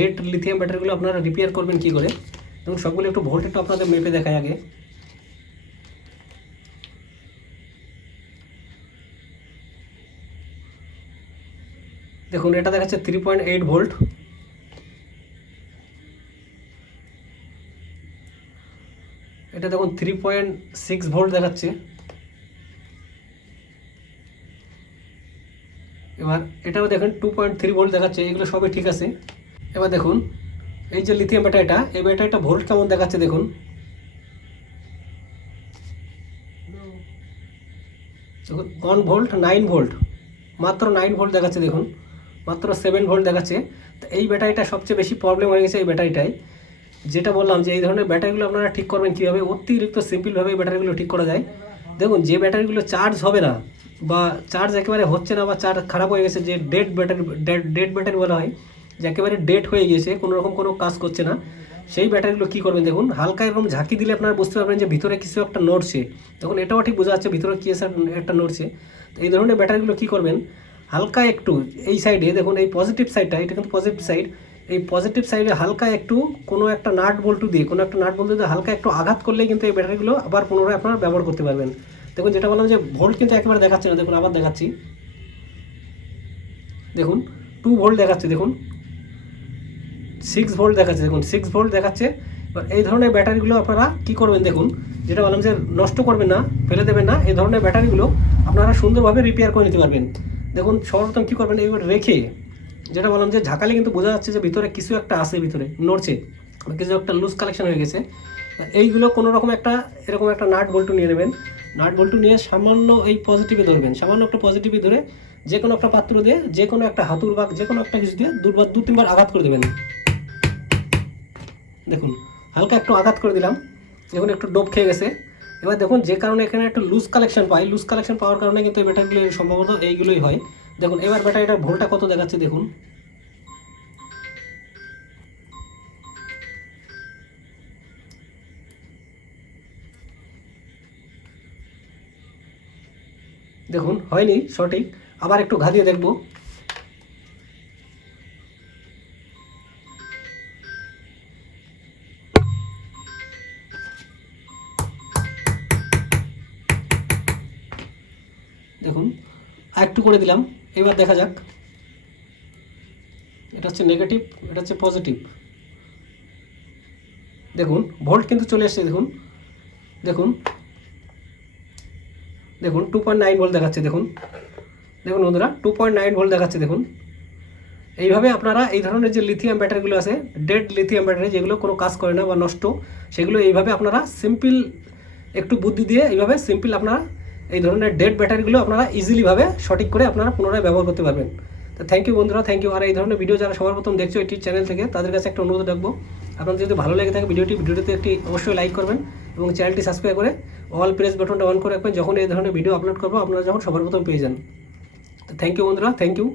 Dead lithium ব্যাটারিগুলো আপনারা repair করবেন কি করে? এবং সবগুলো একটু ভোল্ট একটু আপনাদের মেপে দেখায় আগে। দেখুন, এটা দেখাচ্ছে থ্রি পয়েন্ট এইট ভোল্ট এটা দেখুন থ্রি পয়েন্ট সিক্স ভোল্ট দেখাচ্ছে। এবার এটাও দেখেন টু পয়েন্ট থ্রি ভোল্ট দেখাচ্ছে, এগুলো সবই ঠিক আছে। এবার দেখুন, এই যে লিথিয়াম ব্যাটারিটা এই ব্যাটারিটা ভোল্ট কেমন দেখাচ্ছে দেখুন। ওয়ান ভোল্ট নাইন ভোল্ট মাত্র নাইন ভোল্ট দেখাচ্ছে দেখুন, মাত্র সেভেন ভোল্ট দেখাচ্ছে। তো এই ব্যাটারিটা সবচেয়ে বেশি প্রবলেম হয়ে গেছে এই ব্যাটারিটাই যেটা বললাম যে এই ধরনের ব্যাটারিগুলো আপনারা ঠিক করবেন কীভাবে, অতিরিক্ত সিম্পলভাবে ব্যাটারিগুলো ঠিক করা যায়। দেখুন, যে ব্যাটারিগুলো চার্জ হবে না, বা চার্জ একেবারে হচ্ছে না, বা চার্জ খারাপ হয়ে গেছে, যে ডেড ব্যাটারি ডেড ব্যাটারি বলা হয় যে একেবারে ডেট হয়ে গিয়েছে, কোনো রকম কোনো কাজ করছে না। সেই ব্যাটারিগুলো কী করবেন দেখুন, হালকা এবং ঝাঁকি দিলে আপনারা বুঝতে পারবেন যে ভিতরে কিছু একটা নড়ছে। তখন এটাও ঠিক বোঝা যাচ্ছে ভিতরে কি একটা নড়ছে। তো এই ধরনের ব্যাটারিগুলো কী করবেন, হালকা একটু এই সাইডে দেখুন, এই পজিটিভ সাইডটা এটা কিন্তু পজিটিভ সাইড এই পজিটিভ সাইডে হালকা একটু কোনো একটা নাট বল্টু দিয়ে, কোনো একটা নাট বল্টু দিয়ে হালকা একটু আঘাত করলেই কিন্তু এই ব্যাটারিগুলো আবার পুনরায় আপনারা ব্যবহার করতে পারবেন। দেখুন, যেটা বললাম যে ভোল্ট কিন্তু একেবারে দেখাচ্ছে না, দেখুন আবার দেখাচ্ছি। দেখুন টু ভোল্ট দেখাচ্ছে, দেখুন। সিক্স ভোল্ট দেখাচ্ছে। দেখুন সিক্স ভোল্ট দেখাচ্ছে। এবার এই ধরনের ব্যাটারিগুলো আপনারা কি করবেন দেখুন, যেটা বললাম যে নষ্ট করবেন না, ফেলে দেবেন না, এই ধরনের ব্যাটারিগুলো আপনারা সুন্দরভাবে রিপেয়ার করে নিতে পারবেন। দেখুন, সর্বপ্রথম কী করবেন এইবার রেখে, যেটা বললাম যে ঝাঁকালে কিন্তু বোঝা যাচ্ছে যে ভিতরে কিছু একটা আছে, ভিতরে নড়ছে কিছু একটা লুজ কালেকশন হয়ে গেছে। এইগুলো কোনো রকম একটা, এরকম একটা নাট বল্টু নিয়ে নেবেন। নাট বল্টু নিয়ে সামান্য এই পজিটিভে ধরবেন। সামান্য একটা পজিটিভে ধরে যে কোনো একটা পাত্র দিয়ে, যে কোনো একটা হাতুর বা যে কোনো একটা কিছু দিয়ে দুবার দু তিনবার আঘাত করে দেবেন। দেখুন, হালকা একটু আঘাত করে দিলাম, দেখুন একটু ডোপ খেয়ে গেছে। এবার দেখুন, যে কারণে এখানে একটু লুজ কালেকশন পাই লুজ কালেকশন পাওয়ার কারণে কিন্তু এই ব্যাটারিগুলো সম্ভবত এইগুলোই হয়। দেখুন, এবার ব্যাটারিটার ভোল্টটা কত দেখাচ্ছে দেখুন। দেখুন, হয়নি, সঠিক। আবার একটু ঘা দিয়ে দেখব। দেখুন আর একটু করে দিলাম। এবার দেখা যাক। এটা হচ্ছে নেগেটিভ এটা হচ্ছে পজিটিভ দেখুন ভোল্ট কিন্তু চলে এসছে, দেখুন। দেখুন। দেখুন টু পয়েন্ট নাইন ভোল্ট দেখাচ্ছে, দেখুন। দেখুন বন্ধুরা টু পয়েন্ট নাইন ভোল্ট দেখাচ্ছে, দেখুন। এইভাবে আপনারা এই ধরনের যে লিথিয়াম ব্যাটারিগুলো আছে ডেড লিথিয়াম ব্যাটারি যেগুলো কোনো কাজ করে না বা নষ্ট, সেগুলো এইভাবে আপনারা সিম্পল একটু বুদ্ধি দিয়ে এইভাবে সিম্পল আপনারা এই ধরনের ডেড ব্যাটারিগুলো আপনারা ইজিলিভাবে সঠিক করে আপনারা পুনরায় ব্যবহার করতে পারবেন। তো থ্যাংক ইউ বন্ধুরা থ্যাংক ইউ আর এই ধরনের ভিডিও যারা সবার প্রথম দেখছ এটি চ্যানেল থেকে, তাদের কাছে একটা অনুরোধ রাখব, আপনাদের যদি ভালো লেগে থাকে ভিডিওটি ভিডিওটিতে একটি অবশ্যই লাইক করবেন এবং চ্যানেলটি সাবস্ক্রাইব করে অল প্রেস বাটনটা অন করে রাখবেন। যখন এই ধরনের ভিডিও আপলোড করব, আপনারা যখন সবার প্রথম পেয়ে যান। তো থ্যাংক ইউ বন্ধুরা থ্যাংক ইউ